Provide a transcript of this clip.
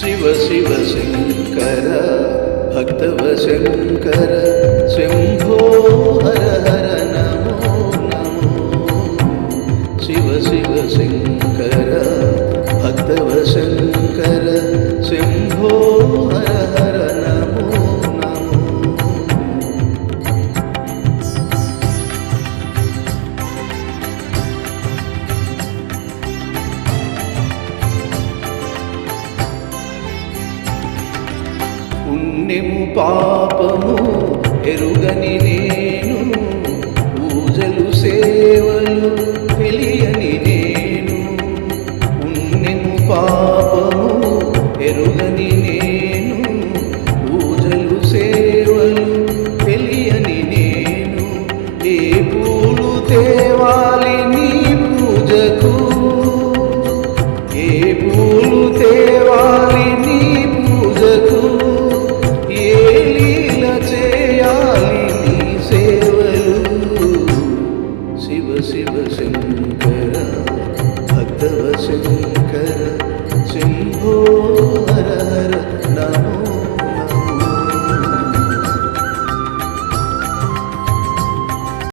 శివ శివ శంకర భక్తవ శంకర శంభో హర హర నమో నమో. శివ శివ శంకర భక్తవ శంకర శంభో హర హర నమో నమో. పుణ్యము పాపము ఎరుగని నేను, పూజలు సేవలు తెలియని నేను. పుణ్యము పాపము ఎరుగని నేను, పూజలు సేవలు తెలియని నేను. ఏ పూలు తేవాలి నీ పూజకు, ఏ పూలు తేవాలి నీ పూజకు, శివ శివ శంకర భక్తవ శంకర